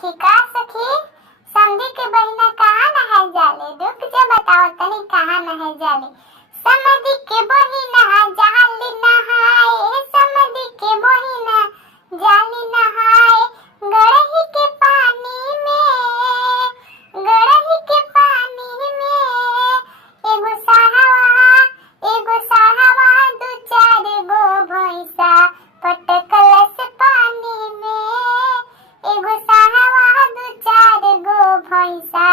सखी का सखी समधी के बहिना कहाँ नहाए जाले रुक जा बताओ तनी कहाँ नहाए जाले। समधी के बहिना जाली नहाए समधी के बहिना जाली नहाए गड़ही के पानी में गड़ही के पानी में एगो साहवा दू चार गो भैंसा पटकलस पानी में एगो साहवा दू चार गो भैंसा